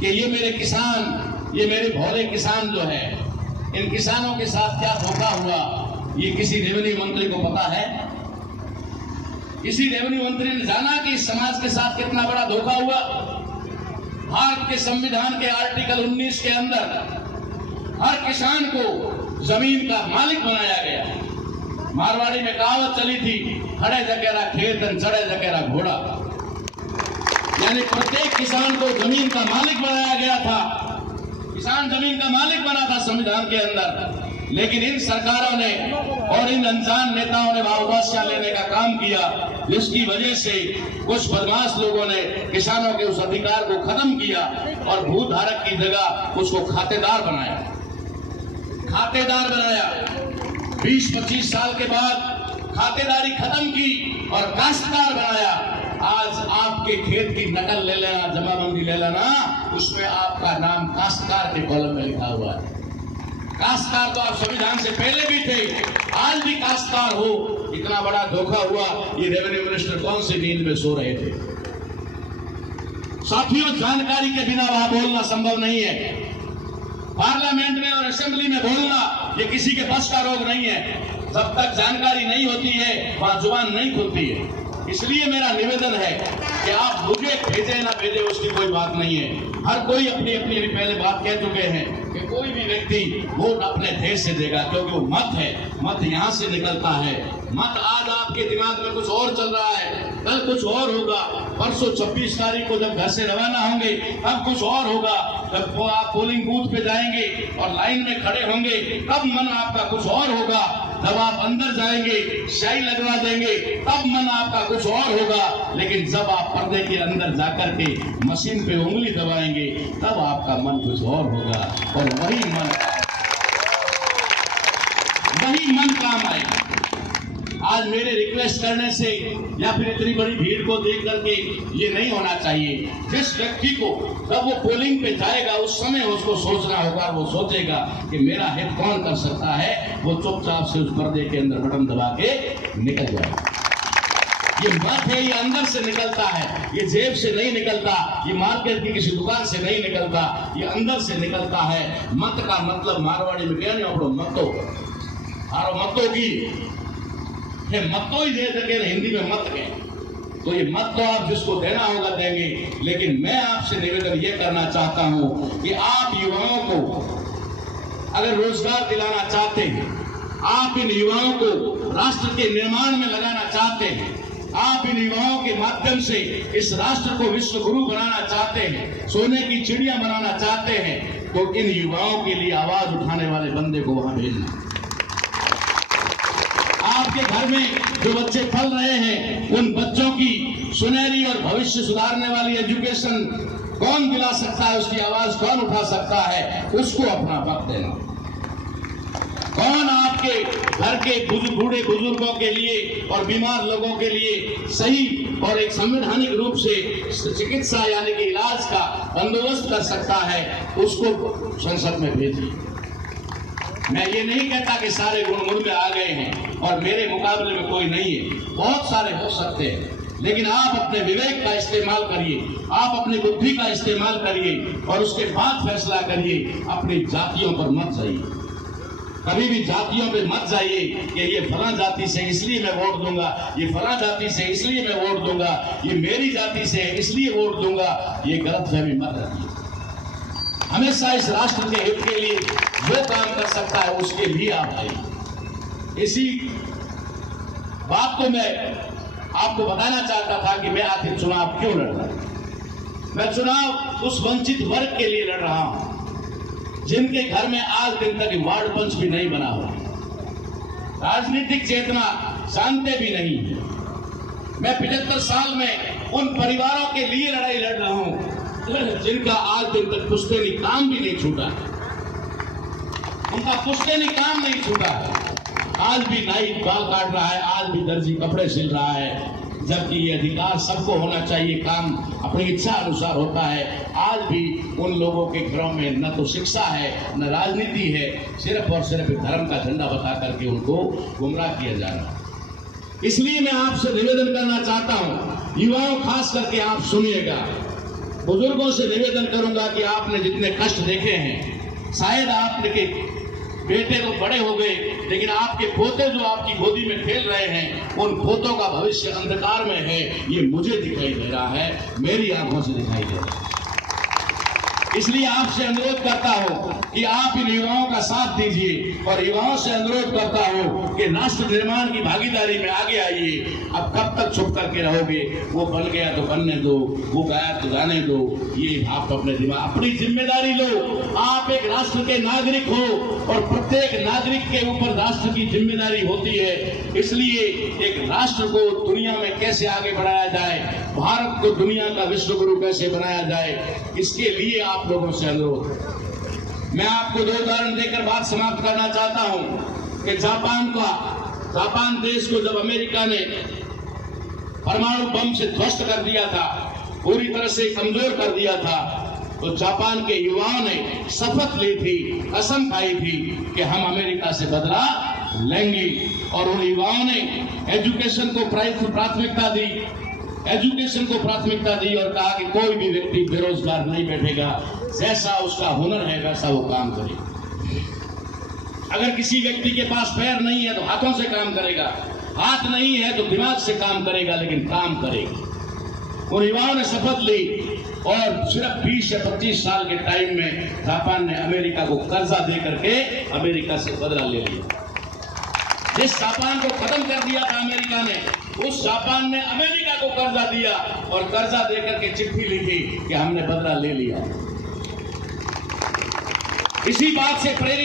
कि ये मेरे किसान, ये मेरे भोले किसान जो है, इन किसानों के साथ क्या धोखा हुआ, ये किसी रेवेन्यू मंत्री को पता है? किसी रेवेन्यू मंत्री ने जाना कि इस समाज के साथ कितना बड़ा धोखा हुआ? भारत के संविधान के आर्टिकल 19 के अंदर हर किसान को जमीन का मालिक बनाया गया। मारवाड़ी में कहावत चली थी, खड़े जकेरा खेत चढ़े जकेरा घोड़ा, यानी प्रत्येक किसान को जमीन का मालिक बनाया गया था। किसान जमीन का मालिक बना था संविधान के अंदर, लेकिन इन सरकारों ने और इन अनजान नेताओं ने वावदासियां लेने का काम किया, जिसकी वजह से कुछ बदमाश लोगों ने किसानों के उस अधिकार को खत्म किया और भूधारक की जगह उसको खातेदार बनाया। 20-25 साल के बाद खातेदारी खत्म की और काश्तकार बनाया। आज आपके खेत की नकल ले लेना, जमाबंदी ले लेना, उसमें आपका नाम काश्तकार के कॉलम में लिखा हुआ है। काश्तकार तो आप संविधान से पहले भी थे, आज भी काश्तकार हो। इतना बड़ा धोखा हुआ, ये रेवेन्यू मिनिस्टर कौन सी नींद में सो रहे थे? साथियों, जानकारी के बिना वहां बोलना संभव नहीं है। पार्लियामेंट में और असेंबली में बोलना ये किसी के बस का रोग नहीं है। जब तक जानकारी नहीं होती है वहां जुबान नहीं खुलती है। इसलिए मेरा निवेदन है कि आप मुझे भेजे ना भेजे उसकी कोई बात नहीं है। हर कोई अपनी अपनी पहले बात कह चुके हैं कि कोई भी व्यक्ति वोट अपने देश से देगा, क्योंकि वो मत है, मत यहाँ से निकलता है। मत आज आपके दिमाग में कुछ और चल रहा है, कल कुछ और होगा, परसों 26 तारीख को जब घर से रवाना होंगे तब कुछ और होगा। जब वो आप पोलिंग बूथ पे जाएंगे और लाइन में खड़े होंगे तब मन आपका कुछ और होगा। जब आप अंदर जाएंगे, स्याही लगवा देंगे, तब मन आपका कुछ और होगा। लेकिन जब आप पर्दे के अंदर जाकर के मशीन पे उंगली दबाएंगे तब आपका मन कुछ और होगा और वही मन काम आएगा। आज मेरे रिक्वेस्ट करने से या फिर इतनी बड़ी भीड़ को देख करके ये नहीं होना चाहिए। जिस व्यक्ति को जब वो पोलिंग पे जाएगा उस समय उसको सोचना होगा, वो सोचेगा कि मेरा हित कौन कर सकता है, वो चुपचाप से उस पर्दे के अंदर बटन दबा के निकल जाएगा। ये मत है, ये अंदर से निकलता है, ये जेब से नहीं निकलता, ये मार्केट की किसी दुकान से नहीं निकलता, ये अंदर से निकलता है। मत का मतलब मारवाड़ी में क्या नहीं, मतों मतों की मतों ही दे सके, हिंदी में मत के। तो ये मत तो आप जिसको देना होगा देंगे, लेकिन मैं आपसे निवेदन ये करना चाहता हूं कि आप युवाओं को अगर रोजगार दिलाना चाहते हैं, आप इन युवाओं को राष्ट्र के निर्माण में लगाना चाहते हैं, आप इन युवाओं के माध्यम से इस राष्ट्र को विश्व गुरु बनाना चाहते हैं, सोने की चिड़िया बनाना चाहते हैं, तो इन युवाओं के लिए आवाज उठाने वाले बंदे को वहां भेजना। आपके घर में जो बच्चे पल रहे हैं, उन बच्चों की सुनहरी और भविष्य सुधारने वाली एजुकेशन कौन दिला सकता है, उसकी आवाज कौन उठा सकता है, उसको अपना वक्त देना। कौन आपके घर के बूढ़े बुजुर्गों के लिए और बीमार लोगों के लिए सही और एक संवैधानिक रूप से चिकित्सा यानी कि इलाज का बंदोबस्त कर सकता है, उसको संसद में भेजिए। मैं ये नहीं कहता कि सारे गुण मुझ में आ गए हैं और मेरे मुकाबले में कोई नहीं है, बहुत सारे हो सकते हैं, लेकिन आप अपने विवेक का इस्तेमाल करिए, आप अपनी बुद्धि का इस्तेमाल करिए और उसके बाद फैसला करिए। अपनी जातियों पर मत जाइए, कभी भी जातियों पे मत जाइए कि ये फला जाति से इसलिए मैं वोट दूंगा, ये फला जाति से इसलिए मैं वोट दूंगा, ये मेरी जाति से इसलिए वोट दूंगा। ये गलतफहमी मत रखिए। हमेशा इस राष्ट्र के हित के लिए जो काम कर सकता है उसके लिए आप आइए। इसी बात को मैं आपको बताना चाहता था कि मैं आखिर चुनाव क्यों लड़ रहा हूं। मैं चुनाव उस वंचित वर्ग के लिए लड़ रहा हूं जिनके घर में आज दिन तक वार्ड पंच भी नहीं बना हुआ, राजनीतिक चेतना जानते भी नहीं है। मैं 75 साल में उन परिवारों के लिए लड़ाई लड़ रहा हूं जिनका आज दिन तक पुश्तैनी काम भी नहीं छूटा, उनका पुश्तैनी काम नहीं छूटा। आज भी नाई बाल काट रहा है, आज भी दर्जी कपड़े सिल रहा है, जबकि ये अधिकार सबको होना चाहिए, काम अपनी इच्छा अनुसार होता है। आज भी उन लोगों के घरों में न तो शिक्षा है न राजनीति है, सिर्फ और सिर्फ धर्म का झंडा बता करके उनको गुमराह किया जा रहा है। इसलिए मैं आपसे निवेदन करना चाहता हूं, युवाओं खास करके आप सुनिएगा, बुजुर्गों से निवेदन करूंगा कि आपने जितने कष्ट देखे हैं, शायद आपके बेटे तो बड़े हो गए, लेकिन आपके पोते जो आपकी गोदी में खेल रहे हैं, उन पोतों का भविष्य अंधकार में है। ये मुझे दिखाई दे रहा है, मेरी आंखों से दिखाई दे रहा है। इसलिए आपसे अनुरोध करता हूं कि आप इन युवाओं का साथ दीजिए, और युवाओं से अनुरोध करता हूं कि राष्ट्र निर्माण की भागीदारी में आगे आइए। अब कब तक छुप करके रहोगे? वो बन गया तो बनने दो, वो गया तो जाने दो। ये आप अपने दिमाग, अपनी जिम्मेदारी लो। आप एक राष्ट्र के नागरिक हो, और प्रत्येक नागरिक के ऊपर राष्ट्र की जिम्मेदारी होती है। इसलिए एक राष्ट्र को दुनिया में कैसे आगे बढ़ाया जाए, भारत को दुनिया का विश्व गुरु कैसे बनाया जाए, इसके लिए आप लोगों से अनुरोध। मैं आपको 2 उदाहरण देकर बात समाप्त करना चाहता हूं कि जापान देश को जब अमेरिका ने परमाणु बम से ध्वस्त कर दिया था, पूरी तरह से कमजोर कर दिया था, तो जापान के युवाओं ने शपथ ली थी, कसम खाई थी कि हम अमेरिका से बदला लेंगे। और उन युवाओं ने एजुकेशन को प्राथमिकता दी और कहा कि कोई भी व्यक्ति बेरोजगार नहीं बैठेगा, जैसा उसका हुनर है वैसा वो काम करेगा। अगर किसी व्यक्ति के पास पैर नहीं है तो हाथों से काम करेगा, हाथ नहीं है तो दिमाग से काम करेगा, लेकिन काम करेगा। उन युवाओं ने शपथ ली, और सिर्फ 20 या 25 साल के टाइम में जापान ने अमेरिका को कर्जा दे करके अमेरिका से बदला ले लिया। जिस जापान को खत्म कर दिया था अमेरिका ने, उस जापान ने अमेरिका को कर्जा दिया, और कर्जा देकर के चिट्ठी लिखी कि हमने बदला ले लिया। इसी बात से प्रेरित